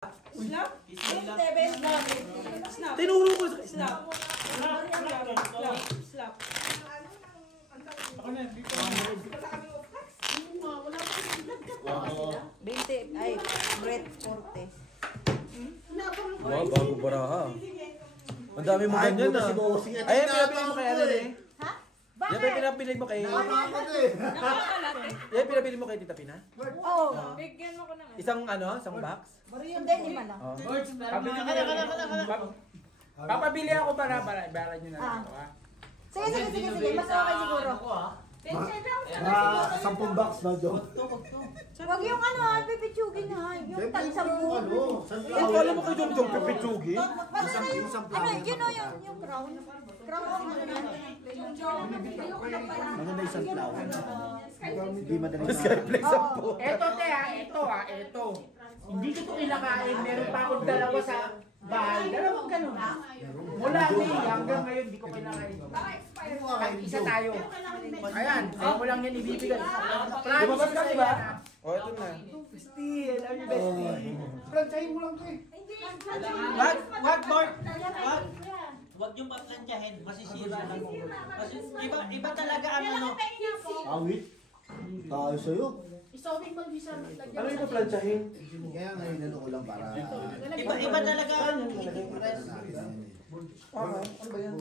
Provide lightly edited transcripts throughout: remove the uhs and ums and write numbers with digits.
Snap? Snap. Tinuro ko sa Snap. Slap. Ako na, dito. 20, ay, Brett Cortez. Wow, bago baraha. Ang dami mo ganyan na. Ay, pinapili mo kay ano eh. Ha? Yan ba pinapili mo kay... Yan pinapili mo kay Tita Pina? Oo. Bigyan mo ko ng Isang ano? Isang box? Hindi, lima lang. Oh. Papabili ako para ibaran nyo na lang ito, ha? Sige. Mas okay siguro. 10 lang. 10 box na doon. Huwag yung ano, pipitsugin ha. Yung tag-sampu. Ang kala mo kay Jom Jom pipitsugin? Basta na yung, ano, yun o yung crown. Crown o ano yan. Ano na isang tao? Hindi madali. Skyflex ang po. Eto te ha, ito. Hindi ko ito kinakain. Meron pa akong dalawa sa bahay. Dalawang ganun. Mula hanggang ngayon, hindi ko kinakain. Kahit isa tayo. Ayan, sa'yo mo lang yan ibibigay. Lumabas ka, diba? Oh, ito na. Bestie, alam niyo bestie. Franchahin mo lang ito eh. Wag, Bart. Wag yung paplantyahin, masisira lang. Kasi iba talaga ang ano. Awit. Tayo sa'yo. Ano yung paplantsahin? Kaya ngayon ano ko lang para... Iba talaga ang Ano ba yan?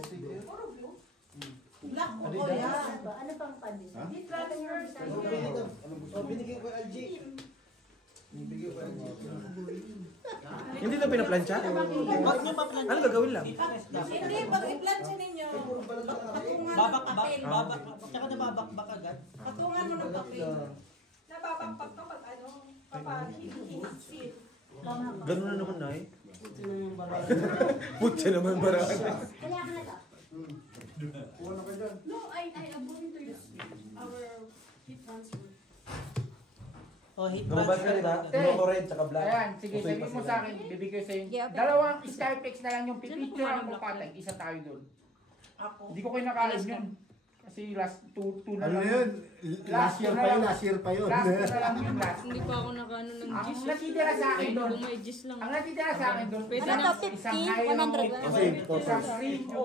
Black mo ko yan. Ano pang pandis? Binigyan ko kay LG. Hindi na pinaplantsa? wag yung paplantyahin. Ano gagawin lang? Hindi, pag i-plancha ninyo, Babak. Tsaka nababakbak agad. patungan mo ng papel. Nababakpak ka pag ano, papahihit. Ganun na naman, Nay. Putya naman baraan. Kaya ka na ka. No, I abolish to use our heat transfer. O, hit Lumabas ka, diba? Mo red, tsaka black. Ayan, sige, sabihin mo sa akin, bibigay sa'yo. Yeah, okay. Dalawang Skyflex na lang yung pipicture ang patag. Isa tayo doon. Hindi ko kinakain yun. Kasi last two na Ano lang. yun? Last year pa yun. Last na lang yung last. Hindi pa ako nakaano ng Ang gis. natitira sa akin doon. Kung may gis lang. Ang natitira sa akin doon. Pwede Ano na. to, 50, Isang high 100. Kasi isang cream o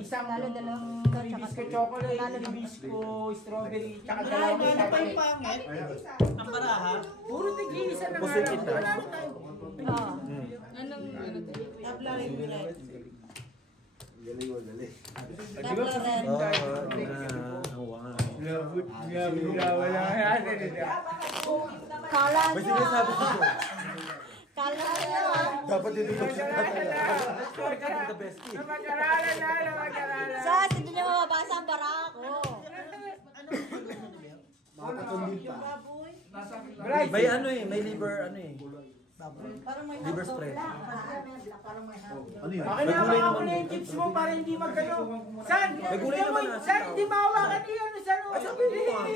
isang Dalawang hibisco chocolate, hibisco strawberry, tsaka Marami dalawang na pa yung Skyflex. pangit. Ang baraha. Puro tig-isa na Pusin nga lang. kita. Wala na tayo. Oo. Anong ano tayo? Galing. Tabloren. Wala yan. Kala May nyo sinasabi ko. Kala nyo Dapat dito yung the best kid. Napag-aralan na. Sas, hindi nyo mababasa ang bara ko. Makakatundin pa. May ano eh, may liver ano eh. Parang may Liver spread. Parang may Ano yun? Okay na ako na yung chips mo para hindi magkano. San? May gulay naman na. San? Hindi mahawakan ni ano? San? Ay, sabi mo ah.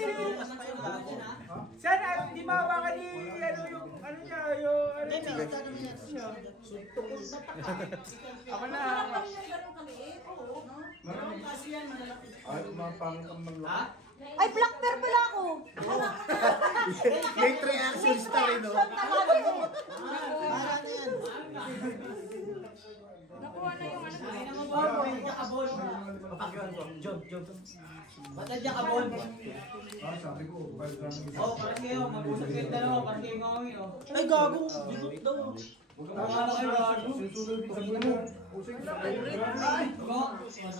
San? Hindi mahawakan ni ano yung ano niya? Yung ano Hindi, niya? ito naman yan. Ako na. Ay, mapangit ang mga... Ay, black bear pala ako. Late reaction star eh, no? Para na yan. Nakuha na yung ano. Jom. Batad niya kabon. Oh, parang kayo, mag-usap kayo dalawa, parang kayo ngawin, oh. Ay, gago! Dito daw. Wala kayo, gago.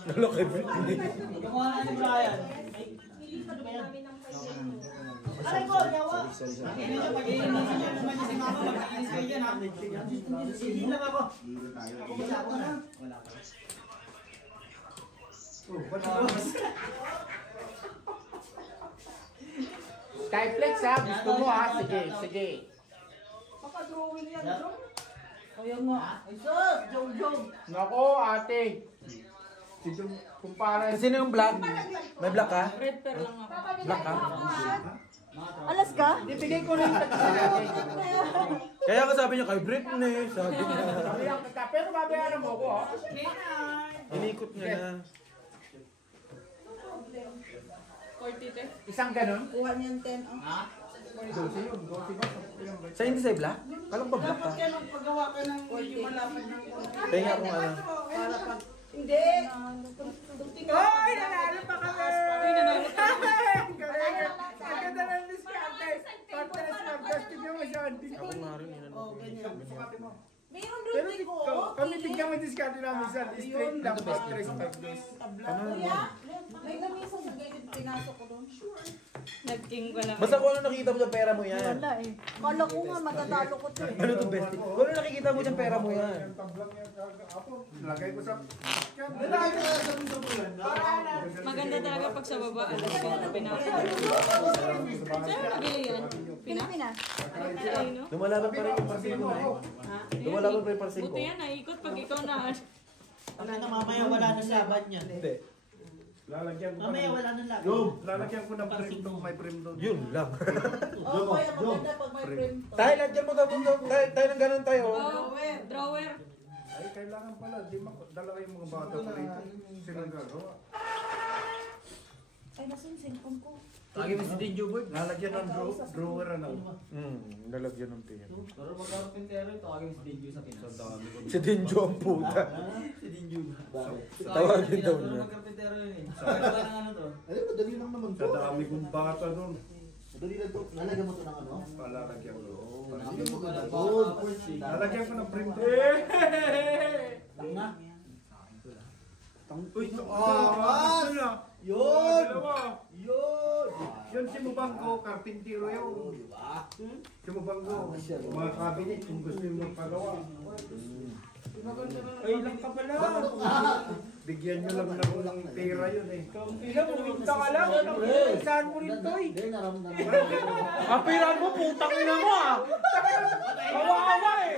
Lalo kay Britney. Gumawa na si Brian. Aray ko, yawa! Hindi niya pag-iinisin niya naman niya si mama, mag-iinis kayo dyan, ha? Hindi lang ako. Ako masyado na. Wala pa. Skyflex ha? Gusto mo ha? Sige. Paka-drawing yan, Jom. Ayaw nga. Ay, sus, jong. Nako ate. Kumpara. Sino yung black? May black ka? Red pear lang ako. Black ka? Alas ka? Ibigay ko rin sa Kaya nga sabi niya kay Britney. Sabi niya. Pero babayaran mo ko ha? Inikot niya na. 40 te. Isang ganun? Kuha niyan 10. Ha? Sa hindi sa black? Kalang pa black ka. Dapat kaya magpagawa ka ng medyo malapad ng konti. Kaya kung ano. Para pag... Hindi. Hoy! Nanalo pa kami! Uy, nanalo pa kami. Ang ganda ng diskarte. Partners mag-gastig yung masyading. Ako nga rin yun. Oh, ganyan. Sukatin mo. Mayroon Pero doon ko. kami bigyan mo diskarte namin sa straight lang. Partners mag-gas. Kuya, may gamisa sa gilid. Pinasok ko doon. Sure. Nag-king ko lang. Basta kung ano nakita mo sa pera mo yan. Wala eh. Kala ko nga matatalo ko to eh. Ano to, bestie? Kung ano nakikita mo sa pera mo yan. Lagay ko sa... Maganda talaga pag sa baba, alas ko na pinasok. Saan nabili yan? Pilipinas. Ay, no? Lumalaban pa rin yung parsin mo eh. Ha? Lumalaban pa rin yung parsin ko. Buti yan, naikot pag ikaw na. Wala na mamaya, wala na laban yan. Hindi. Lalagyan ko Mamaya wala na laban. Lalagyan ko ng frame doon. May frame doon. Yun lang. Oo, kaya maganda pag may frame to. Tayo, lagyan mo tayo ng ganun tayo. Oh, drawer. Ay, kailangan pala. Di dala yung mga bata pa rito. Sila gagawa. Ay, nasun cellphone ko. Lagi mo si Dinjo Boy. Lalagyan ng drawer ano. Lalagyan ng pin. Pero magkakapintero ito, tawagin si Dinjo sa Pinas. Si Dinjo ang puta. Si Dinjo. Tawagin daw niya. Magkakapintero yun eh. Kaya ng ano to? Ay, madali lang naman to. Sa dami kong bata doon. Madali lang to. Lalagyan mo to ng ano? Palalagyan ko. Hindi mo ganda doon. Lalagyan ko ng frame doon. Lang na. Uy, Yun! Yun! Yun si Mubanggo, karpintero yun. Si Mubanggo, mga cabinet kung gusto yung magpagawa. Ay, lang ka pala. Bigyan nyo lang ng pera yun eh. Ilang uminta ka lang. Saan mo rin to eh? Hindi, naramdaman ko. Apiran mo, putang ina mo ah! Kawawa eh!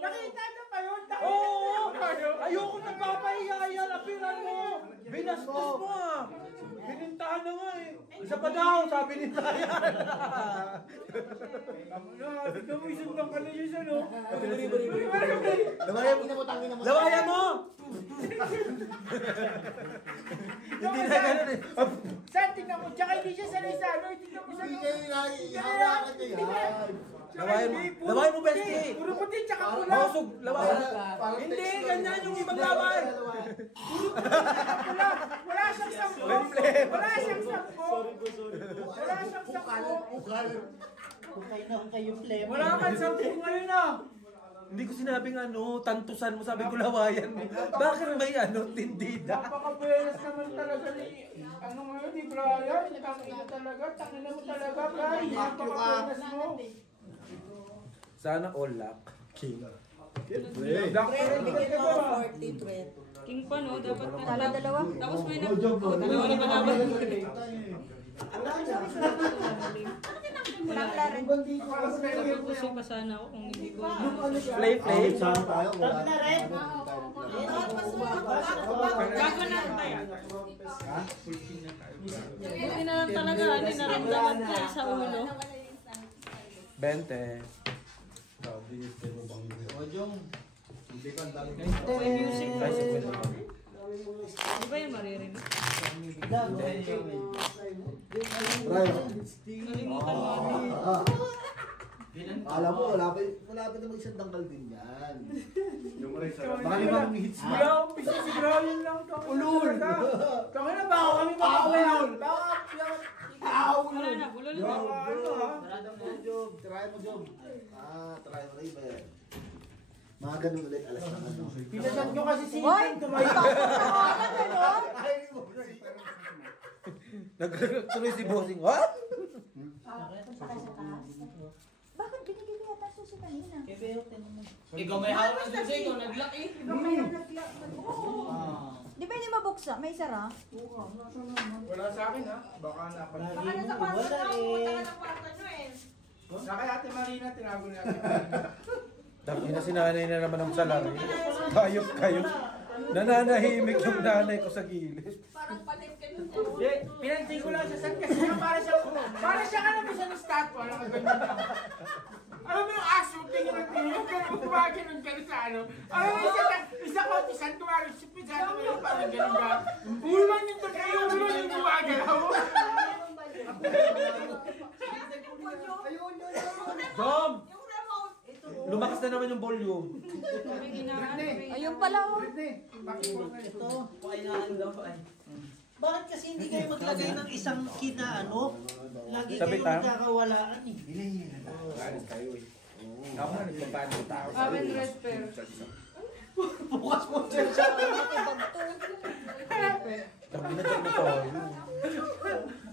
Nakita niyo pa yun? Oo! Ayoko nagpapahiya yan, apiran mo! Binastos mo ah! Binintahan na nga eh! Isa pa daw, sabi ni Ryan! Tignan mo isang tangkal na yun siya, no? Lawayan mo! Lawayan mo! Hindi na ganun eh! Saan tingnan mo? Tsaka hindi siya sanay sa ano. Tingnan mo sa Hindi kayo naihawakan niya yan. Lawayan mo! Lawayan mo, bestie! Puro puti tsaka pula. Mausog! Lawayan! Hindi! Ganyan yung ibang lawan! Pula. Wala siyang sampo. Wala siyang sampo. Wala siyang sampo. Kukay na kayo flame. Wala kang sampo ngayon ah. Hindi ko sinabing ano, tantusan mo, sabi ko lawayan mo. Bakit may ano, tindida? Napakabuenas naman talaga ni, ano ngayon, ni Brian. Tangina talaga, tangina mo talaga, Brian. Napakabuenas mo. Sana all luck. King. King pa, no? Dapat na. Tala dalawa. Tapos may dalawa na kalaban. Wala rin. Puso pa sana ako kung hindi ko. Play. Saan tayo? Wala. na rin. Gago na tayo. Buti na lang talaga, ano, naramdaman ko sa ulo. 20. O, Jong. May music. Ay, 50 lang. Di ba yun maririnig? Nalimutan mo natin. Alam mo, wala pa namang isang dangkal din yan. Yung rin sa... Baka limang hits mo. Wala akong pisa si Brian lang. Ulul. Tangina, baka kami makaulul. Wala na, bulol na. Sarado mo, Jong. Try mo, Jom. Try mo rin ba yan? Mga ganun ulit, alas na ano. Pinasad nyo kasi si Hoy! Ethan tumayo. Nagtuloy si Bossing, what? Bakit binigay ko yata susi kanina? Ikaw may hawak ng susi, ikaw nag-lock eh. Di ba hindi mabuksa? May sara? Wala sa akin ha. Baka napansin. Baka nasa kwarto na, pumunta ka ng kwarto nyo eh. Sa kay Ate Marina, tinago ni Ate Marina. Tapos na sinanay na naman ang salary. Hayop kayo. Nananahimik yung nanay ko sa gilid. Parang palit ka nun. Hindi, pinansin ko lang siya saan kasi para siya ka naman sa statue. Alam mo, ganyan lang. Alam mo yung aso, tingin ng tingin, pero gumaganon ka sa ano. Alam mo, isa ko, isang tuwari, si Pizano mo yung parang ganun ka. Ulman yung tumayo, ulman yung gumagalaw. Ayun, Jom! Yung remote. Lumakas na naman yung volume. Ayun pala oh. Ito, paingaan daw ay. Bakit kasi hindi kayo maglagay ng isang key na ano? Lagi Sabi kayo tayo? magkakawalaan eh. Ako na nagpapano tao. Amen, red pair. Bukas mo siya. Sabi na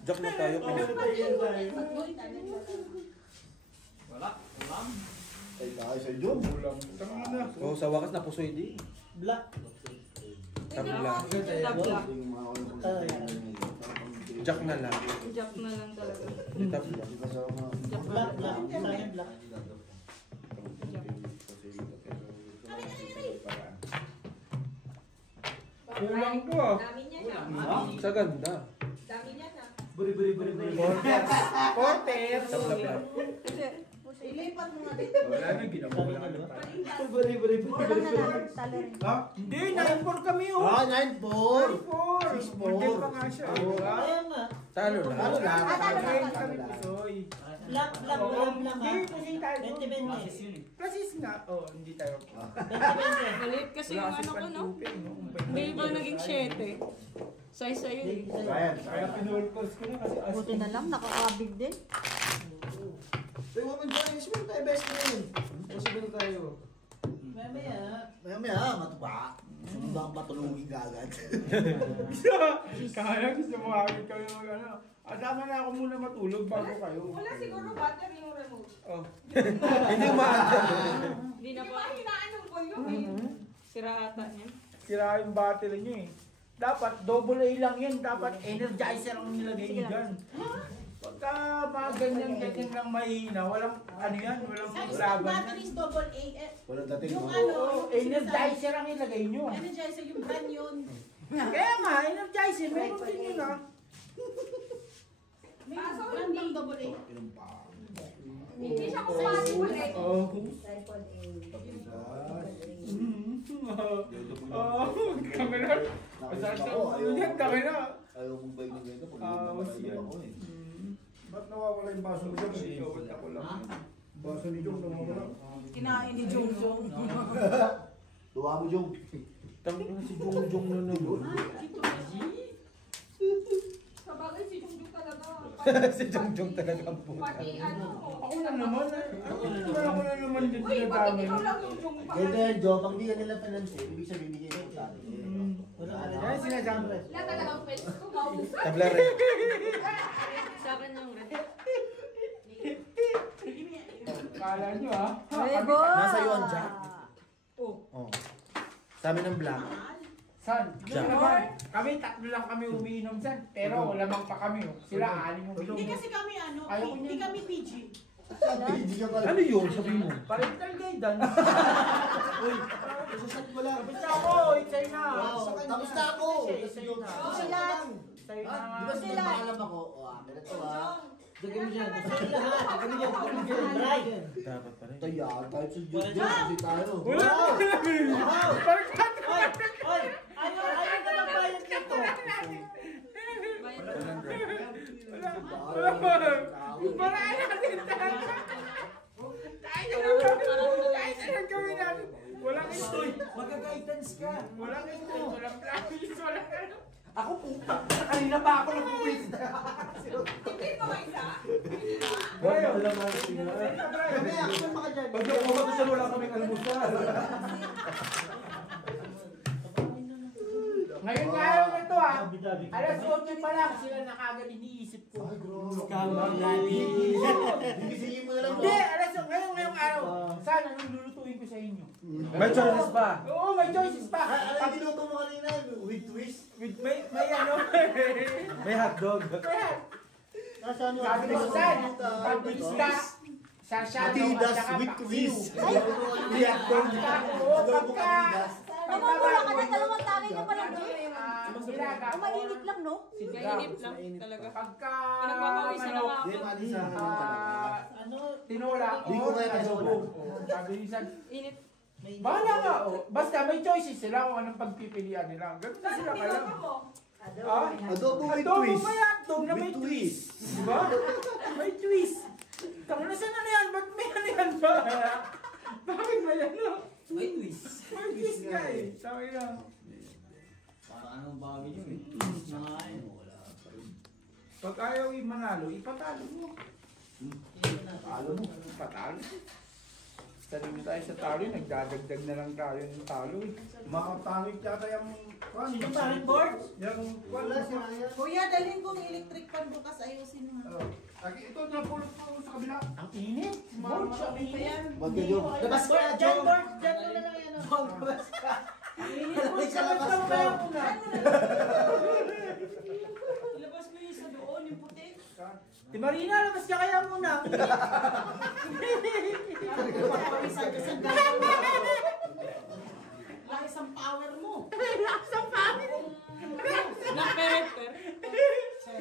joke na tayo. Joke na tayo. Ay, tayo sa Jom. Oh, sa wakas na pusoy di. Black. Tabla. Tabla. Jack na lang. Jack na lang talaga. Tabla. Black, black. Sayang black. Kulang po ah. Dami niya na. Sa ganda. Dami niya na. Buri. Porter. Tabla. Ilipat mo nga dito. Wala na, ginawa ko lang. Buri. Kulang na lang. Talo rin. Hindi, 9-4 kami oh. Ah, 9-4. 9-4. Model pa nga siya. Kaya nga. Talo na. Talo na. Kami pusoy. Black, black. Hindi, kasi tayo. 20-20. Plasis nga. Oh, hindi tayo. 20-20. Maliit kasi yung ano ko, no? Hindi ba naging 7? Size sa'yo eh. Ryan. Kaya pinulpos ko na kasi Buti na lang, nakakabig din. Pero woman dyan, isipin tayo best friend. Isipin tayo. Mamaya. Maya, matupa. Sunod ang patulungin kagad. Kaya gusto mo agad kami mag ano. Tama na ako muna matulog bago kayo. Wala siguro butter yung remote. Oh. Hindi umaanda. Hindi na ba hinaan ng volume eh. Sira ata niya. Sira yung battery nyo eh. Dapat double A lang yan. Dapat energizer ang nilagay nyo dyan. Pagka mga ganyan lang mahina, walang ano yan, walang laban. Batteries double A. Walang dating Yung mo. ano, Oo, energizer ang ilagay nyo. energizer yung brand yun. Kaya nga, energizer, meron din yun ah. May brand ng double A. Hindi siya compatible eh. Oh. Oh, kami na. Nakisip ako, Hindi, kami na. ayaw mong bag ng ganito. Pag Mas hindi yan. ako eh. Ba't nawawala yung baso mo dyan? Ako lang. Baso ni Jom nawawala. Kinain ni Jong Jong. Tuwa mo, Jom. Tangin na si Jong na naman. Sa bagay si Jung talaga. Si Jong talaga ang puta. Pati ano. Ako na naman. Ako na naman din Uy, bakit dinadami. ikaw lang yung Jung pa? Ganito yan, Jom. Pag di ka nila pinansin, ibig sabihin bigyan niya yung tali. Yan sinasabi. Lahat talagang pets ko. Maubusan. Tabla rin. Sa akin yung red. Kala nyo ah. Ay, boy! Nasa iyo ang jack. Oh. Oh. Sa amin ang black. San? Jack. Yung naman, kami tatlo lang kami umiinom san. Pero lamang pa kami oh. Sila anim yung Hindi umiinom. kasi kami ano, Ayaw ko hindi niyan. kami PG. Hindi ka pala. Ano yun? Sabi mo. Parental guidance. Susat mo lang. Tapos na ako, itay na. Wow, tapos na ako. Itay na. Sila. Itay na. Di ba sila alam ako? O, ganito ah. Lagay mo dyan. Lagay mo dyan. Lagay mo dyan. Right. Dapat pa rin. Ito yan, tayo sa Jom. Kasi tayo. Wala na kami. Parang Oy! Oy! Ayaw ka ng bayad dito. Wala natin walang stoy. Magka-guidance ka. Walang stoy. Walang practice. Walang ano. Ako puta. Kanina pa ako nag-quiz. Hindi pa ba isa? Wala naman sila. Kami, action pa ka dyan. Pag nakuha wala kaming almusal. Ngayon nga lang ito ah. Alas 8 pa lang sila na kagad iniisip ko. Gigisingin mo na lang. Hindi, ngayong araw. Sana nung lulutuin ko sa inyo. May choices pa. Oo, may choices pa. Ano yung niluto mo kanina? With twist? With may ano. May hotdog. Kaya, Nasaan yung sabi ko saan, pag-isda, sarsyado at Adidas saka with twist. Oo, pagka Namumula ka na, dalawang tangin ka pa lang, Jay. nilaga ko, Mainit lang, no? Mainit lang talaga. pagka Pinagpapawisan na nga ako. Di, pati sa... Ano? tinula ko, Di ko kaya adobo. Sabi ni San, Init. bahala ka, basta may choices sila kung anong pagpipilian nila. Ganun na sila Saan kalam. mo? Adobo with Adobo twist. may hotdog na may With twist. Diba? May twist. Tama na saan ano yan? Ba't may ano yan ba? Bakit may ano? May twist. May twist nga eh. Sabi na. Parang anong bagay yun eh. Wala pa rin. Pag ayaw manalo, ipatalo mo. Talo mo. Patalo. Saling tayo sa talo, nagdadagdag na lang tayo ng talo eh. Makapangit yata yung... Sino ba rin board? Yung... Wala siya. Kuya, dalhin kong electric fan bukas ayusin mo. Ito na pulot po sa kabila. Ang init. Board, sabi pa yan. Wag ka yung... Labas ko na, John board. John mo na lang yan. Labas ka. Sabay ka mo kaya muna. Ilabas mo yung sa doon, yung puti. Di Marina, labas ka kaya muna. Papawisan ka sa gano'n. Lakas ang power mo. Relax ang pangit.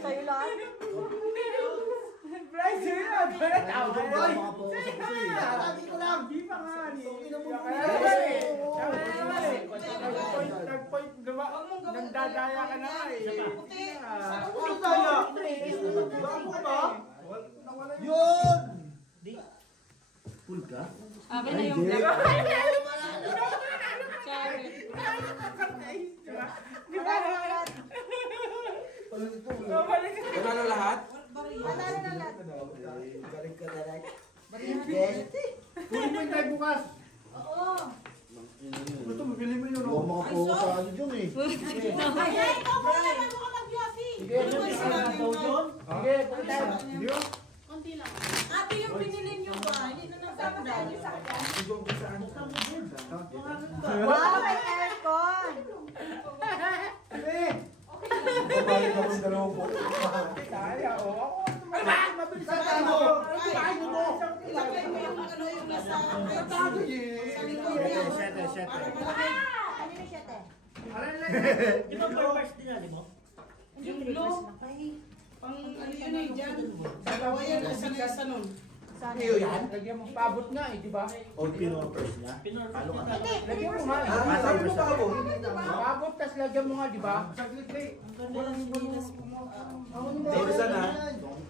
Sa'yo lahat. Bryce, yun na. Bryce, tawa na. Makapokus ako sa'yo. Sabi ko lang, di pa nga. Nag-point, nagdadaya ka na nga eh. Puti. Ano daya? Bago ka ba? Yun! Full ka? Sabi na yung Hindi. Sorry. Di ba? Nanalo lahat? Wala na lahat. Galing ka na lang. Kunin mo yung tayo bukas. Oo. Ito, mabili mo yun. Huwag makapokus sa ano dyan eh. Kaya ikaw mo naman mo ka mag-yosi. Sige, sige, punta tayo. Hindi yun. Konti lang. Ate, yung binili nyo ba? Hindi na nagdadali. Wow, may aircon. Babalik ako ng dalawang po. Kaya, oo. Mabilis na Sakay tayo. mo. Sakay mo. Sakay mo yung ano yung nasa sa likod niya. Para malamig. Ano yung siyete? Di ba purpose din ali mo? Yung low. Pang ano yun eh, dyan. Dalawa yan, nasa nun. Sana. Iyo yan. Lagyan mo pabot nga eh, di ba? O pinurpose niya. Pinurpose niya. Lagyan mo nga. Sabi mo pabot. Pabot, tas lagyan mo nga, di ba? Saglit eh. Ang ganda lang yung linas mo. Sorry sana.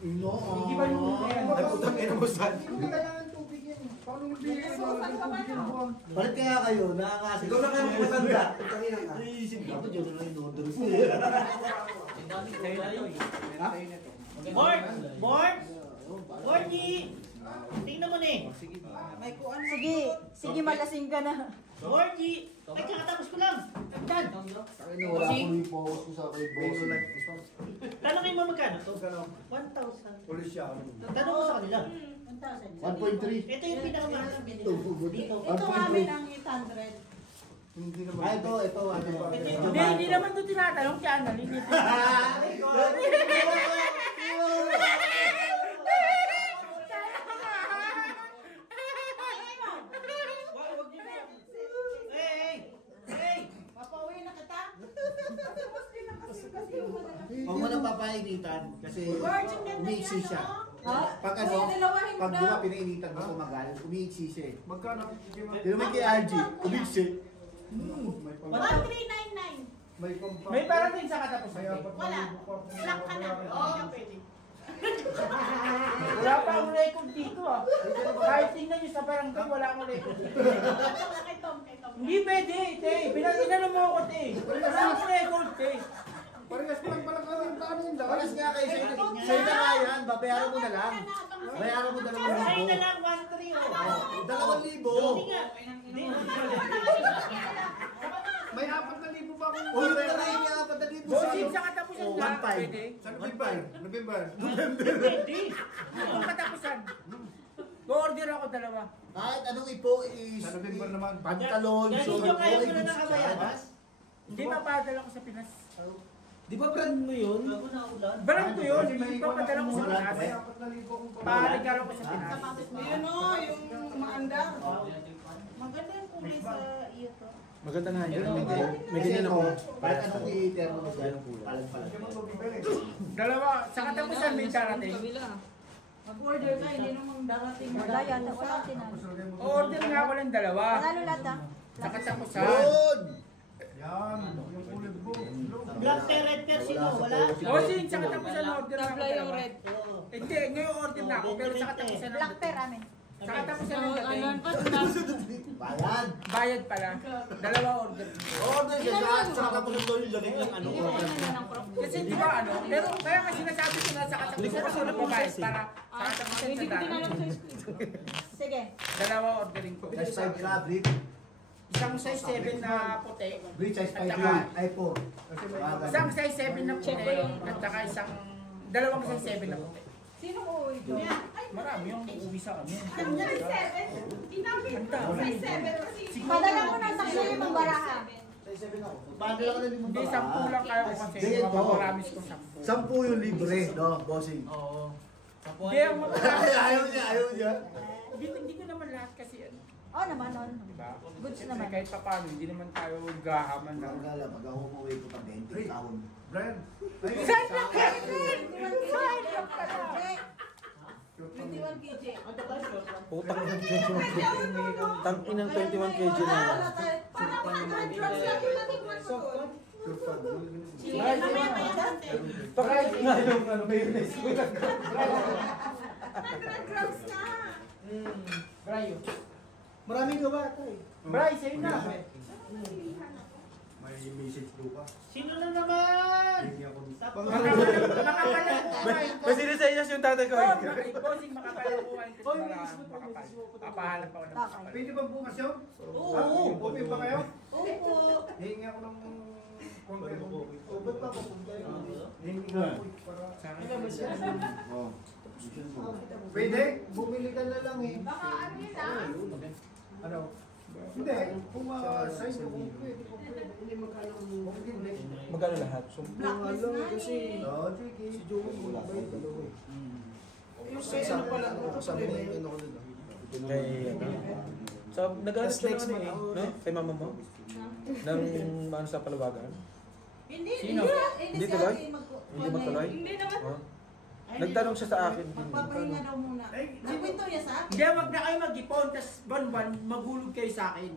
Ino. Hindi ba yung Nagputang ina mo saan? Hindi kailangan tubig yan eh. Paano magbili ng tubig yung buwan? Balit kaya kayo, nakakasip. Ikaw na kaya matanda. Putangina ka. Naisip ka ba, Diyo na lang in-order ko. Board! Board! Boardy! Tingnan mo na eh. May kuan. Sige, sige malasing ka na. Boardy! Ay, kakatapos ko lang. Dad! Ay, wala akong i-focus ko sa kay boss. Tanongin mo magkano to? 1,000. Pulis siya. Tanong mo sa kanila. 1.3. Ito yung pinakamahal na binili. Dito. Ito amin ang 800. Hindi naman. Ay, ito. Hindi naman ito tinatanong si Annalyn. Hey! Papauwi na kita. Huwag mo nang papainitan kasi Virgin ganda umiiksi yan, siya. no? Pag ano, Kuya, dalawahin mo pag na. di ba pinainitan mo tumagal, umiiksi siya eh. Magkano? Di naman kay RG, umiiksi. May pang... 1399. May pang... May parating sa katapusan. May apat na Wala. libo pa. Slack ka na. Oo, pwede. Wala pa akong record dito ah. Kahit tingnan nyo sa barangay, wala akong record dito. Kay Tom. Hindi pwede, te. Pinatinan mo ako, te. Wala akong record, te. Parehas pa lang pala kami yung kanin. Paras nga kayo sa'yo na nga yan, babayaran mo na lang. Bayaran mo 2,000. Sa'yo na lang, 1,300. 2,000. Hindi nga. Hindi. May apat na libo pa akong... Uy, yung taray niya, 4,000 Bossing sa katapusan Oh, ka, 1,500. pwede. Sa November. November. Pwede. Ang katapusan. Go-order ako dalawa. Kahit anong ipo is... Sa November naman. Pantalon, Dahil short, yung kayo okay, mo na goods nakabayabas. Hindi papadala ko sa Pinas. Di ba brand mo yun? Brand ko yun, hindi pa padala ko sa Pinas. May apat na libo akong Paregalo ko sa Pinas. Yun o, yung maandar. Maganda yung kulay sa iyo to. Maganda nga yun. May ganyan ako. Kahit anong i-termo mo dyan, palag-palag. Dalawa, sa katapusan may darating. Mag-order ka, hindi namang darating. Wala yata, wala tinalo. Order nga ako ng dalawa. Panalo lahat ah. Sa katapusan. Yun! Yan, yung kulay blue. Black tea, red tea, sino? Wala? Bossing, saka tapusan na order na ako. Tabla yung dalawa. red. Hindi, ngayon order na ako, pero saka tapusan na. Black pear amin. Saka tapusan na dating. Bayad. Bayad pala. Dalawa order. Order siya lahat. Saka tapos ang doon yung lagay ng ano. Kasi di ba ano, pero kaya nga sinasabi ko na saka tapusan na ako nagbabayad para saka tapusan sa dalawa. Sige. Dalawa ordering ko. Size 5 ka, brief. Isang size 7 na puti. Brief size 5 At yun. saka- Ay 4. Isang size 7 na puti at saka dalawang size 7 na puti. Sino uuwi doon? Marami yung uuwi sa kami. Size 7. Tinapin ko size 7 kasi. Padala mo ng takso yung mga baraha. Size 7 ako. Padala ka na limang Hindi, baka. 10 lang kayo kasi Hindi, ito. mapaparamis ko 10. 10 yung libre, no, bossing. Oo. Hindi, ang Ayaw niya, ayaw niya. Hindi ko naman lahat kasi ano. Oh, naman, on. Diba? Goods Kasi naman. kahit pa paano, hindi naman tayo gahaman na. Magala, pag ako umuwi ko pag 20 taon. Brian. Saan na Kevin? Saan na pala? 21 kg. Putang ng 21 kg. Tangin ng 21 kg na yan. Parang 100 grams lang yung natikman mo doon. Sige, mamaya. Pakait nga yung ano, mayonnaise ko. 100 grams na. Brayo. Maraming gawa ito eh. Bray, sa'yo na. May message bukas. Sino na naman? Hindi ako dito. Makapalakuhan. May sinisayas yung tatay ko. Oh, bossing makapalakuhan ko para makapal. Papahanap ako ng makapal. Pwede ba bukas yun? Oo. Okay ba kayo? Opo. Hihingi ako ng konti. O, ba't pa pupunta yun? Hihingi ako para... Oh. Pwede? Bumili ka na lang eh. Baka ano yun ah. Ano? Hindi. Kung sign ko, pwede. Hindi magkano hindi. Magkano lahat? Blacklist na kasi. eh. Oo, sige. Si Joey wala pa yung dalawa eh. Yung sa'yo na pala. Kasama na yung ano ko nila. Kay ano? So, nag-alas na Next ano eh, month, no? Kay mama mo? Nang ano sa Palawagan? Hindi, Sino? Hindi tuloy? Hindi matuloy? Hindi naman. Oh. Nagtanong siya sa akin. Magpapahinga daw muna. Nagkwento niya sa akin. Hindi, wag na kayo mag-ipon, tas buwan-buwan, maghulog kayo sa akin.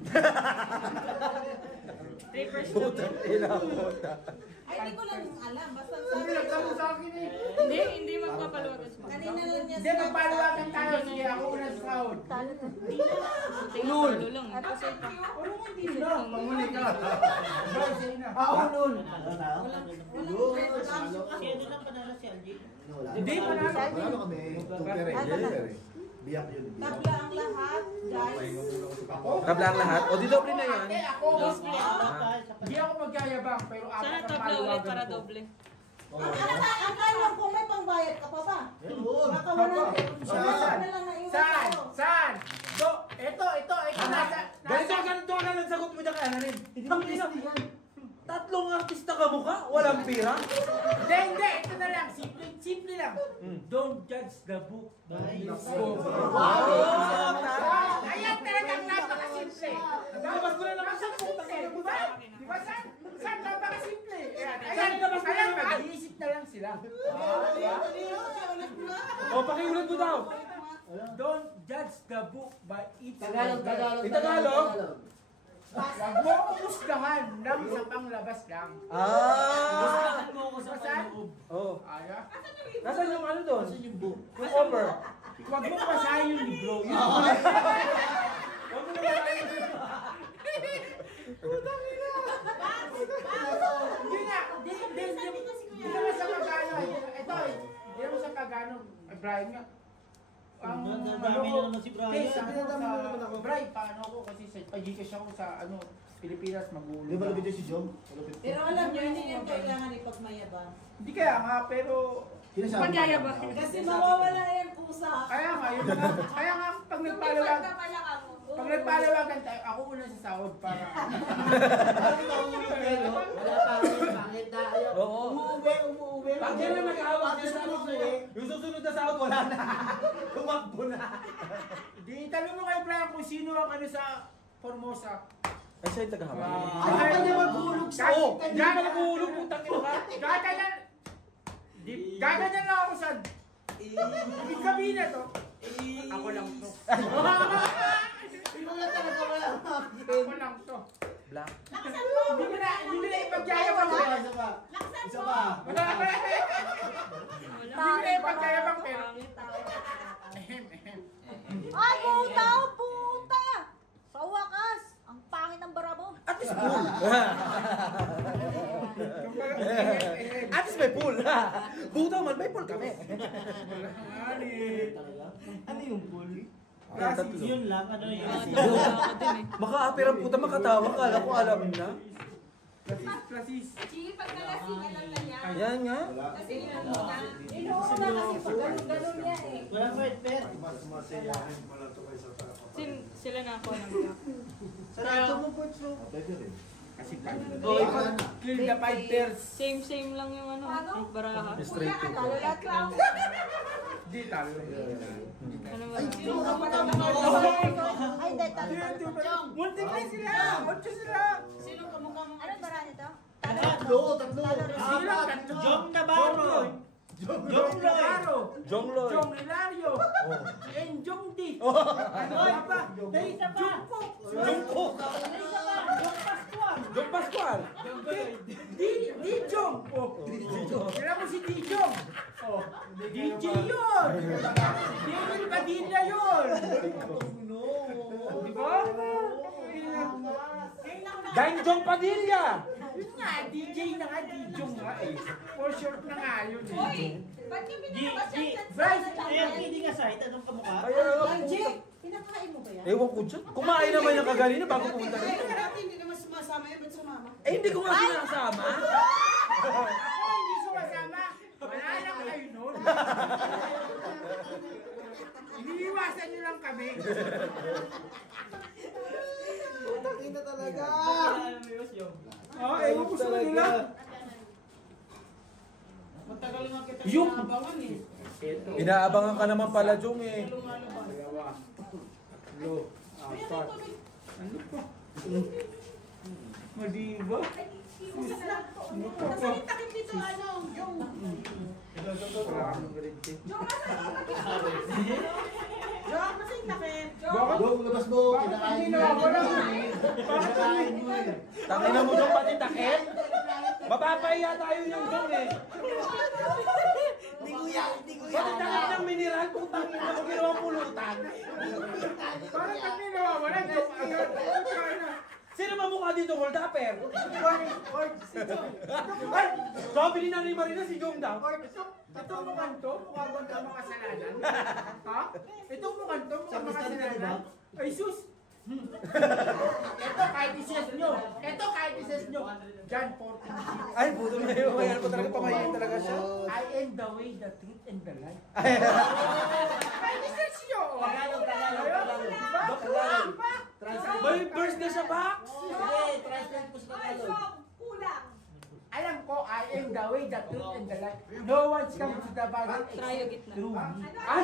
3% Putang ina, puta. Ay, hindi ko lang alam. Basta Hindi, sabi nagtanong sa akin eh. Hindi magpapaluwagan. kanina lang niya Hindi, magpaluwagan tayo. Sige, ako una sa sahod. Talo to. Lul. Lang. At kasi ito. Sino? Panguli ka. Bro, sino na? Ako nun. Si ano lang panalo si Algie? Hindi, manalo. Manalo kami. Tupere. Biyak yun. tabla ang lahat, guys. Tabla ang lahat? O, di doble na yan. Hindi, ako. Hindi ako magyayabang, pero apat Sana ang tabla ulit paluwagan para ko. doble. Ang kaya kung may pangbayad ka pa ba? Yun. Baka wala Saan? na lang naiwan Saan? ko. Saan? Ito, nasa... Ganito ang sagot mo dyan kay Ana rin. Tatlong artista ka mukha? Walang pira? Hindi, ito na lang. Simple lang. Don't judge the book by its cover. Ayan talagang napakasimple. Labas ko na naman sa Simple, di ba? Di ba, San? Napakasimple. Ayan, mag-iisip na lang sila. O, pakiulit mo daw. Don't judge the book by its Tagalog, cover. Tagalog. In Tagalog? Huwag mo akong husgahan lang sa panglabas lang. Ah! Basan? Oh. Aya? Nasaan yung ano doon? Saan yung book? Yung cover. Huwag mo basahin yung libro. Huwag mo na basahin. Hindi nga. Hindi naman sa pagano. Ito, hindi naman sa pagano. Ay, Brian nga. Ang Dami na naman si Brian. Case, ako Pinadami na naman sa ako. Brian, paano ako kasi sa pag-Gcash ako sa ano, Pilipinas mag-uulog. Di ba labit yun si Jom? Malapit. Pero alam niyo, hindi niya kailangan ipagmayabang. Hindi kaya nga, pero Sinasabi ko. Pagyayabang. Kasi mawawala yan kusa. kaya nga, yun nga. Kaya nga, pag nagpalawagan, na pala ako. pag nagpalawagan tayo, ako una sa sahod para. Wala pa rin, bakit tayo? Oo. Umuwi. Pag yan na mag-awak niya sa ano yung susunod na sahod, wala na. Tumakbo na. Di, tanong mo kay Brian kung sino ang ano sa Formosa. Ay, siya yung tagahawak. Ay, Ay, maghulog sa o. Hindi ka naghulog, putang ina ka. Gaganyan! Gaganyan lang ako sa... Ibig sabihin na to. Ako lang to. Ako lang to. Black. Hindi is pool. At least may pool. Buta man, may pool kami. Ano yung pool? Tatlo. Yun lang, ano yun? Maka-apir ang puta, makatawa ka. Alam ko, alam na. Chi, pag nalasing, alam na niya. Yan nga. Lasing na muna. Inuuna kasi pag ganun niya eh. Walang red pet. Sila na ako ng black. Sarado mo po, so. Kasi pag kill the fighters. Same lang yung ano, yung baraha. Straight to. Talo lahat lang. Di talo. Ano ba? Ay, hindi, talo. Muntik na sila! Ocho sila! Anong bara nito? Tatlo. Sila tatlo. Jong Navarro. Jong Navarro. Jong Loy. Jong Hilario. And Jong D. Ano pa? Dahil isa pa. Jong Cook. Jong Pascual. Di Jong. Kailan mo si Di Jong? DJ yun. David Padilla yun. Di ba? Dahil Jong Padilla. Yun nga, DJ na nga, Di Jong nga eh. For short na nga yun eh. Uy! Ba't niyo pinabas yan dyan sa Bryce, Kaya hindi ka site, anong kamukha? Kaya Pinakain mo ba yan? ewan ko dyan. Kumain naman yung kagalina bago pumunta Ay, rin. dati hindi naman sumasama yan. Ba't sumama? Eh, hindi ko nga sinasama. Ako hindi sumasama. Wala lang kayo nun. Iniiwasan nyo lang kami. Ina talaga. Ewan ko sa kanila. Matagal nga kita Yung- sinabangan eh. Inaabangan ka naman pala, Jong eh. Dalawa. Tatlo. Apat. Ano pa? Madiba? Ano pa pa? Nasaan yung takip dito, ano? Yung... Jok, nasa yung takip? Bakit? Dong, labas mo. Bakit Kinakain hindi mo. nawawala? Kinakain mo eh. Tangina mo, Jong, pati takip. Mapapahiya tayo yung Jong eh. Hindi ko yan. Pati takip ng mineral kung tangina mo ginawang pulutan. Bakit hindi nawawala? Joke agad. Sino mamukha dito, hold upper? Ay, sabi ni Nanay Marina si Jong daw. Itong mukhang to, mukha bang ka makasalanan? Ha? Itong mukhang to, mukhang makasalanan? Ay sus! Ito kahit ises nyo. Ito kahit ises nyo. John 14. Ay, puto na yun. Mayroon ko talaga pamayin talaga siya. I am the way, the truth, and the life. Kahit ises nyo. Tagalog. May verse na siya, Bax. Hindi, translate mo sa Ay, Tagalog. Jok! Kulang! Alam ko, I am the way, the truth, and the life. No one's come to the Father Try except gitna. through me. Ay,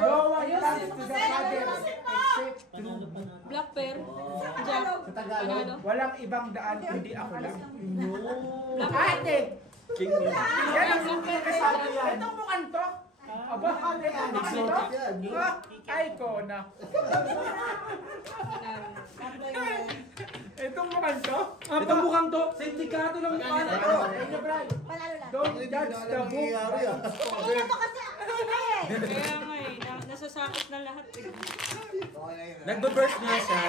No one comes to the Father except through me. Black pear. Tagalog. Sa Tagalog. Panalo. Walang ibang daan kundi ako lang. Black Ate! King yun. Yan ang sabi yan. Itong mukhang to. Aba, itong mukhang to. Ay ko na. Itong mukhang to. Itong mukhang to, sindikato ng mukha na to. Ayun, Brian. Panalo lang. Don't judge the book. Kanina to kasi ako na eh. Kaya nga eh, nasasakot na lahat eh. Nagbe-burst niya siya.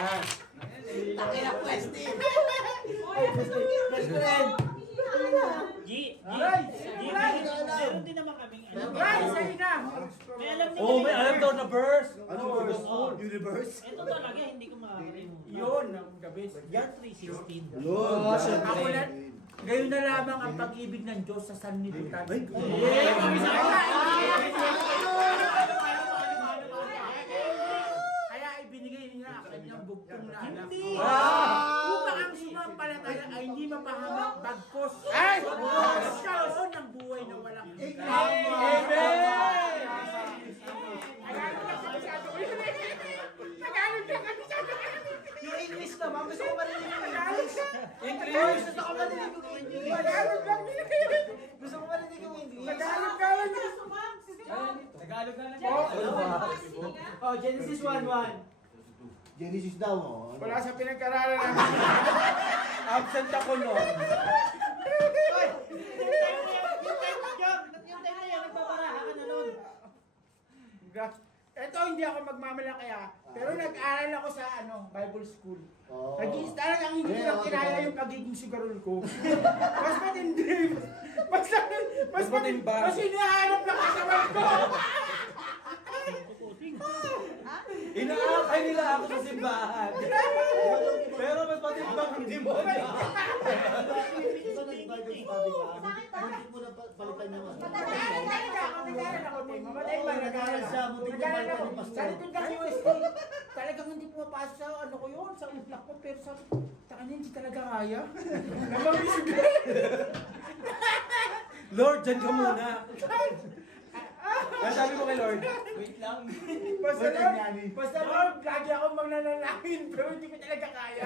Meron din naman kaming ano. Brian, sa'yo na. May alam din Oh, may kami. alam daw na verse. Ano verse? Universe? Ito talaga, hindi ko makakalimutan. Yun ang the best. Yan 316. Ako na, ngayon na lamang ang pag-ibig ng Diyos sa sanlibutan. Kaya ibinigay niya ang kanyang bugtong na anak. Upang ang sumampalataya ay hindi mapahamak bagkos. Ay! Magkaroon ng buhay na walang hanggan. Amen! Tagalog na kami sa Yung English naman, gusto ko marinig yung English. English! Gusto ko marinig yung English. Tagalog lang nila kayo. Gusto ko marinig yung English. Tagalog ka lang. Tagalog na lang. Oh, Genesis 1:1. Genesis daw. Oh. Wala sa pinag-aralan namin. Absent ako no. Yung time na yan, nagbabaraha ka na nun. Ito, hindi ako magmamalaki pero nag-aral ako sa Bible school. Oo. Talagang hindi ko lang kinaya yung pagiging sugarol ko. Mas matindi. Mas matimba. Mas hinahanap ng kasawan ko. Inaakay nila ako sa simbahan. Pero mas matimbang ang demonyo. Hindi mo na palitan niya. Nag-aral ako, Tim. Mamatay ba? Nag-aral ako. Sa likod ng UST, talagang hindi pumapasok sa ko yun, sa utak ko. Pero sa kanya hindi talaga kaya. Namamisig. Lord, dyan ka muna. Ang sabi mo kay Lord? Wait lang. Basta Lord, lagi akong magnanalangin, pero hindi ko talaga kaya.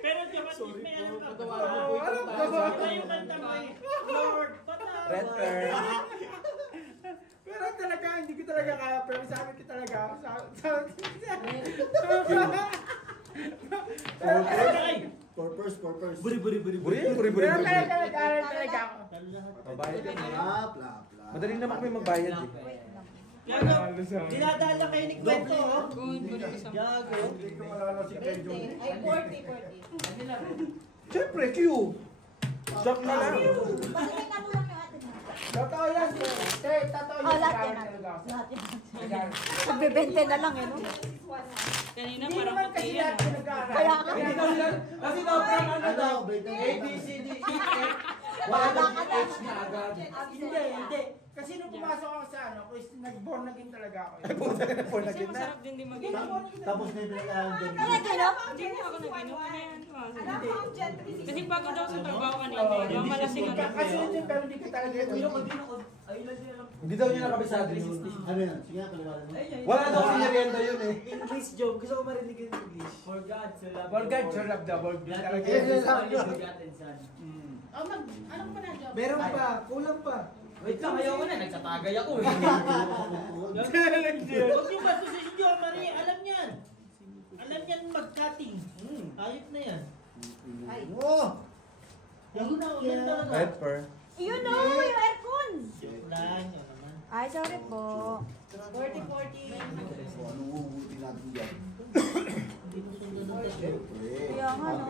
Pero dapat may alam ka. Alam ko. Iba yung kanta mo eh. Lord, patawad. Red Earth. Pero talaga, hindi ko talaga kaya. Pero sabi ko talaga, Purpose. Buri. pero talaga nag-aral talaga ako. Magbayad ka na. Lap. Madaling naman kami magbayad eh. Dinadala kayo ni Kwento, oh. Gago. Hindi ko malala si Kenjo. Ay, 40. Siyempre, Q. Shock na lang. Bakit ka mo lang yung atin mo? Totoo yan. Totoo Oh, yan. lahat yan. Nag-aaral talaga ako. Lahat yan. Nagbebente na lang eh, no? Kanina Hindi parang naman kasi puti lahat yan. nag-aaral. Kaya ka. Hindi daw nila, kasi daw from ano daw, A, B, C, D, E, F. Wala daw yung H na agad. Hindi. Kasi nung pumasok ako sa nag-born again talaga ako. Ay, puta ka na for Kasi naging na. masarap din din mag-inom. Tapos na yung pinag-aaral din. Ano gino? Hindi na ako nag-inom. Ano yan? Alam mo, gently. Kasi pagod daw sa trabaho kanina. Yung malasing ako. Kasi yun pero hindi ko talaga Hindi daw niya nakabisado yun. Ano yan? Sige nga, paliwanag mo. Wala daw si merienda yun eh. English joke. Gusto ko marinig yung English. For God, so love. For God, so love the world. God Talaga is yun. only begotten Son. Anong pa na-job? Meron pa. Kulang pa. Wait lang, ayaw ko na. Nagsatagay ako eh. Huwag yung bastusin si Jo Marie. Alam yan. Alam yan mag-cutting. Ayot na yan. Oh! Yung na, maganda na. Pepper. Yun o, yung aircon. Joke lang, yun naman. Ay, sorry po. 40. Anong uubutin natin dyan? Hindi mo sundan ng test. Kaya nga, no?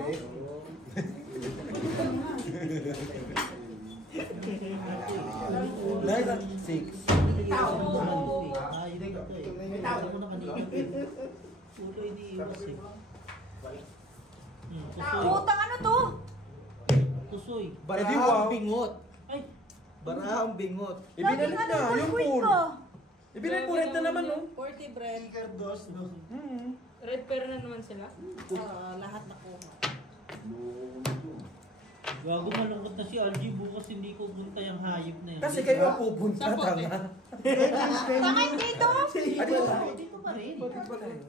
Nine at 6. Hindi ko ito eh. May tawag ko na kanina. Puto hindi iwas eh. Tusoy. Utang ano to? Tusoy. Barahang bingot. Ay, Barahang bingot. Lagi Ibinalik nga na, nung yung queen pool. ko. Ibinalik po rin na naman, no? 40 bread. Cardos, no? Red pero na naman sila. Lahat nakuha. gago malungkot na si Algie. Bukas hindi ko punta yung hayop na yan. Kasi kayo ang pupunta, tanga. Tangay dito. Dito pa rin.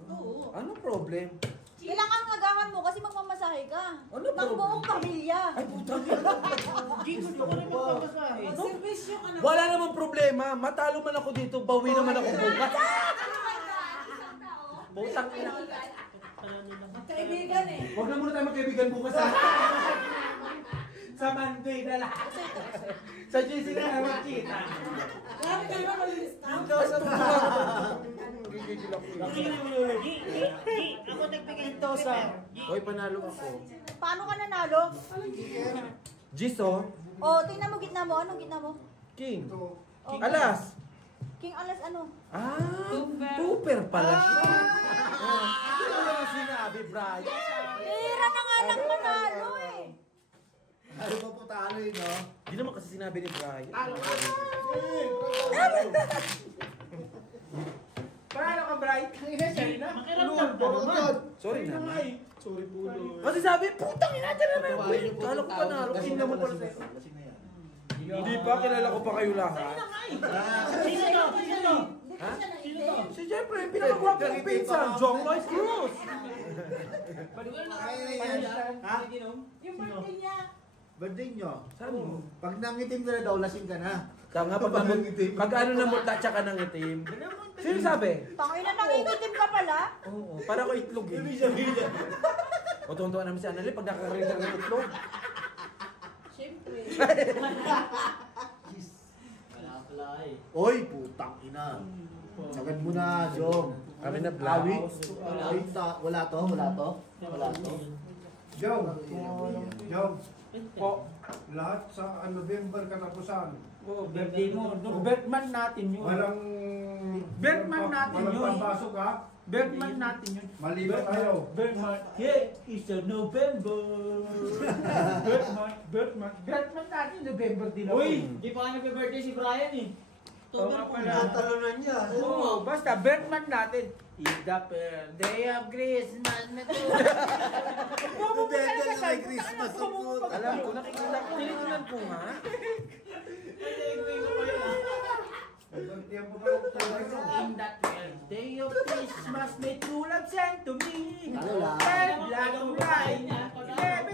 Oo. Ano problem? Kailangan agahan mo kasi magmamasahe ka. Ano Ng problem? buong pamilya. Ay, puta. Hindi gusto ko rin magpapasahe. Service yung ano. Wala namang problema. Matalo man ako dito, bawi naman ako bukas. Putang ina. Kaibigan eh. Huwag na muna tayo magkaibigan bukas. Ha? Sa Monday na lang. Sa GC na lang magkita. Grabe kayo na malilista. Ako nagbigay ito sa... Hoy, panalo ako. Paano ka nanalo? Gis, oh. Oh, tingnan mo gitna mo. Anong gitna mo? King. Oh, Alas. King Alas ano? Ah, Tupper pala siya. Ano naman sinabi, Brian? Pera na nga lang manalo eh. Ano ba po talo yun, no? Hindi naman kasi sinabi ni Brian. Paano ka, Bright? Sorry na. Makiramdam ka naman. Sorry naman. Sorry po, Lord. Kasi sabi, putang ina, dyan naman yung win. Kala ko panalo. King naman pala sa'yo. Lasing na yan. Hindi pa, kilala ko pa kayo lahat. Sino to? Sino to? Ha? Sino to? Si Jeffrey, yung pinakagwapo kong pinsan, John Moise Cruz. Ha? Yung birthday niya. Birthday nyo. Saan mo? Pag nangitim ka na daw, lasing ka na. Kaya nga, pag ano na mutla, tsaka ng itim. Sino sabi? Tangay na nangingitim ka pala. Oo, para ko itlog eh. O, tuwan-tuwa namin si Annalyn pag nakakarinig ng itlog. Siyempre. Wala pala eh. Oy, putang ina. Sagad mo na, Jom. Kami na Awit. blouse. Wala to. Jom. Po. Lahat sa November katapusan. Birthday mo. Birthman natin yun. Walang... Birthman natin walang yun. pambasok ha. Birthman natin yun. Maliban tayo. Birthman. Yeah, it's a November. Birthman natin, November din ako. Uy, di pa nga nagbe-birthday si Brian eh. October po. Tatalunan niya. Oo, basta Birthman natin. It's the day of Christmas na to. Bibigyan na may Christmas sa puto. Alam ko, nakikita ko. Tinitingnan ko nga. In that day of Christmas, may true love sent to me. Ano lang? Red, black, and white.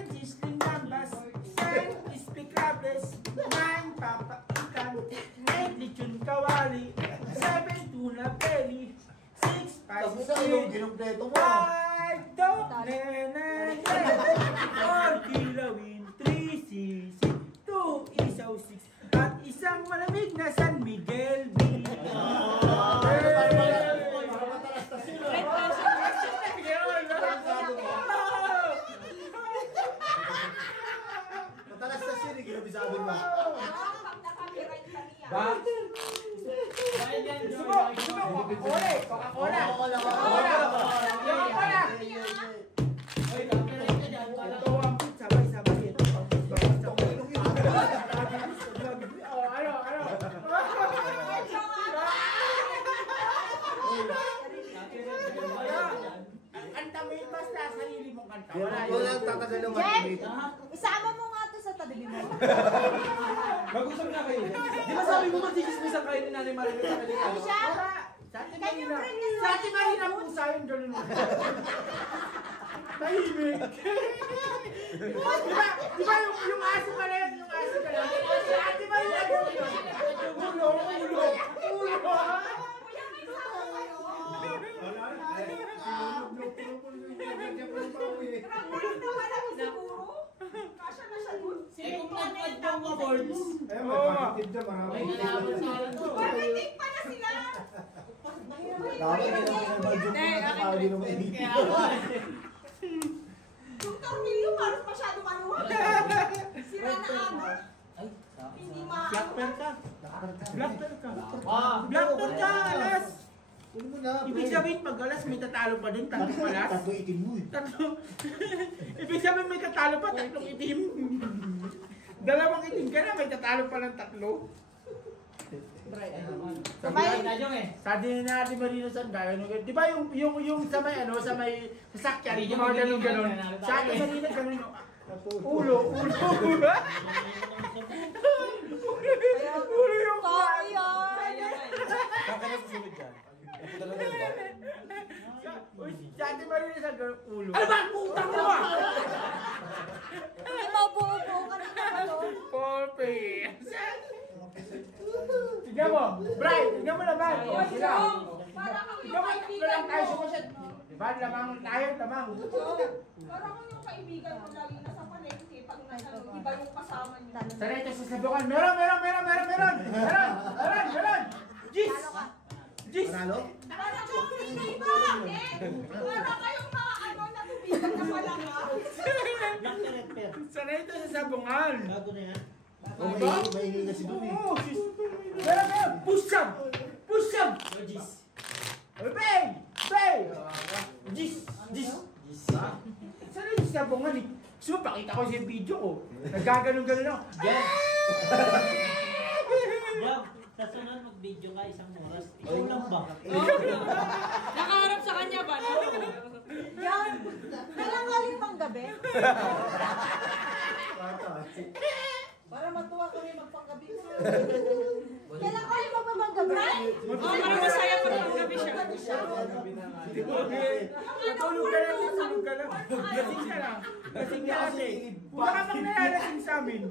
11 distinct numbers. 10 is pickables. 9 papaikan. 8 lechon kawali. 7 tuna belly. 6 Tapos spicy na yung squid. ginumpleto mo. 5 dog nenay. 4 kilawin. 3 sisig. 2 isaw 6. At isang malamig na San Miguel Beach. Matalas na siya, ginabisabi mo. Pag nakapiright kami yan. Ba? Brian yan, Sumo! Coca-Cola! Coca-Cola! Coca-Cola! Uy, copyright ka dyan. Ito ang sabay-sabay. Ito ang sabay-sabay. Oh, ano? Kanta mo yung basta sarili mong kanta. Walang tatagal ng Jen, matimit. isama mo nga to sa tabi mo. Mag-usap na kayo. Di ba sabi mo magkikismisan kayo ni Nanay Maribel sa kanila? Ano siya? Sa atin Can you bring this Sa atin mahirap po sa akin ganun. Tahimik. Di ba yung aso ka na yun? Yung aso ka na yun? Sa atin mahirap po yun. Ulo. Wala ko siguro. Kasya na siya dun. Eh, kung nagpagpang mo, Borbs. Eh, magpapatid dyan, marami. May nalaman sa akin to. Paritig pa na sila. Dapat hindi naman mag-joke na para di naman inipin. Kaya ako eh. Yung Carmillo, parang masyadong ano. Sira na ano. Hindi Black maano. belt ka. Black belt ka. Ah, Black belt ka, alas. Kunin mo na. Ibig sabihin pag alas may tatalo pa dun, tatlong alas. Tatlo itim mo eh. Tatlo. Ibig sabihin may tatalo pa, tatlong itim. Dalawang itim ka na, may tatalo pa ng tatlo. sabay na dyan eh. Sabi na natin Marino Sandal, di ba yung sa may sa may sasakyan, yung mga ganun. Sa atin Marino ganun yung ulo. Ulo yung Kaya. Kaka na susunod yan. Ito talaga yun. Sa atin Marino Sandal, ulo. Ano ba? Utang mo ah! Hindi mabuo-buo ka na naman. Pope! Tignan mo! Brian! Tignan mo naman! Oy, Sila! Jong, parang ako Tignan yung mo! kaibigan Walang tayo mo. sumaset! Diba? Lamang tayo, lamang! Parang ako yung kaibigan mo lagi na sa palengke pag nasa iba yung kasama niyo. Sanay tayo sa sabukan! Meron! Gis! Gis! Panalo? Parang yung iba. Parang kayong mga ano natubigan na palanga. Sanay tayo sa sabungan! Bago na yan. Mahingi kasi doon eh. Oo! Meron! Push up! Logis. Bang! Gis! Sanay tayo sa sabungan eh! Gusto mo, pakita ko sa video ko. Nagaganon-ganon ako. Jam, sa sunod mag-video ka isang oras. Ikaw lang ba? Nakaharap sa kanya ba? Yan. Kailan galing pang gabi? Para matuwa kami magpanggabi. Kailan galing pang gabi? Oo, parang masaya pag panggabi siya. Tulog ka lang. Lasing ka lang. Lasing ka natin. Wala ka pang nalalasing sa amin.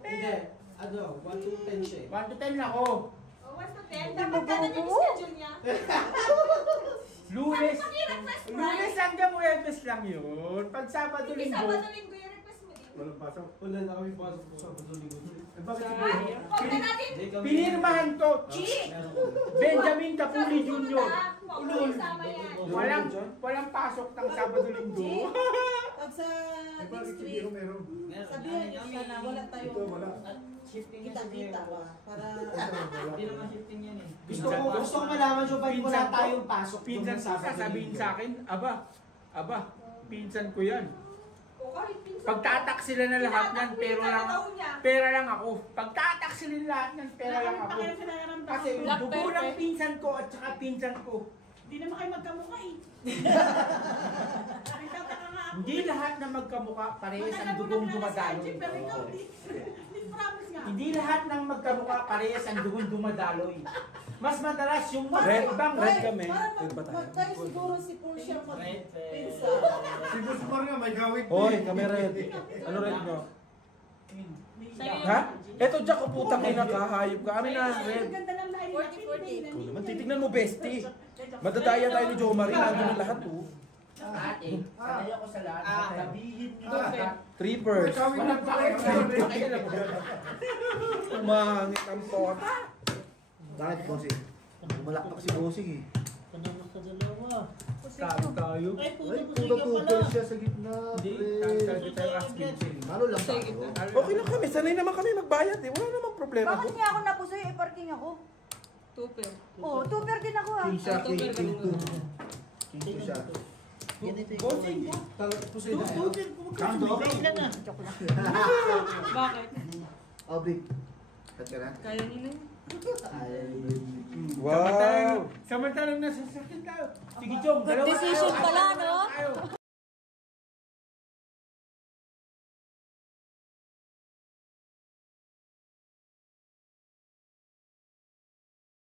Hindi. Ano, 1 to 10 siya 1 to 10 na ako. 1 to 10. Dapat ka na yung schedule niya. Lunes. Pag i-request mo. Lunes hanggang Huwebes lang yun. Pag Sabado Hindi Linggo. Sabado Linggo yung request mo din. Walang pasok. Wala na kami pasok sa Linggo. Eh, bakit Ay, siguro? huwag na natin. Pinirmahan to. Chi! Benjamin Capuli Jr. Ulol. Sama yan. Walang pasok ng Sabado-Linggo. Pag sa Eh, bakit next siguro week, meron? sabihan niyo sana wala Ito, tayong wala. kita-kita ba? Para Hindi naman shifting yan eh. Gusto ko malaman yung ba't wala Pinsan ko. tayong pasok. Pinsan ko sasabihin sa akin, aba, pinsan ko yan. O kahit pinsan. Pagtatak sila na lahat yan, pera lang ako. Pagtatak sila lahat yan, pera lang ako. Kasi yung dugo ng pinsan ko at saka pinsan ko. Hindi naman kayo magkamukha eh. Nagtataka nga ako. Hindi lahat na magkamukha parehas ang dugong dumadaloy. Pero ikaw, di promise nga. Hindi lahat ng magkamukha parehas ang dugong dumadaloy. Mas madalas yung Red, ibang red kami. para Red ba tayo? tayo siguro si Portia magpinsa. Si Busmar nga, may gawin. Hoy, kami red. Ano red nyo? Ha? Eto dyan ko putang ina ka, hayop ka. Amin na red. Ang ganda ng lahi. 40-40. Ito naman, titignan mo bestie. Madadaya tayo ni Jo Marie, nandun ang lahat oh. ate, sanay ako sa lahat. Sabihin nyo lahat. Trippers. Gawin na pa Umangit ang pota. Bakit, Bossing? Bumalakpak si Bossing eh. Sabi tayo. Ay, puto-puto siya sa gitna. Hindi, pre. sabi tayo asking chill. Ano lang ba? Okay lang kami, sanay naman kami magbayad eh. Wala namang problema. Bakit niya ako napusoy? Eh, parking ako. Tuper. Oo, tuper din ako ah. King siya, king 2. King 2 siya. Bossing, Bakit? Oh, big. Cut ka na? Kaya nila yun. Wow! samantalang nasa sakit tayo. Sige, Chong, dalawa Good decision tayo. pala,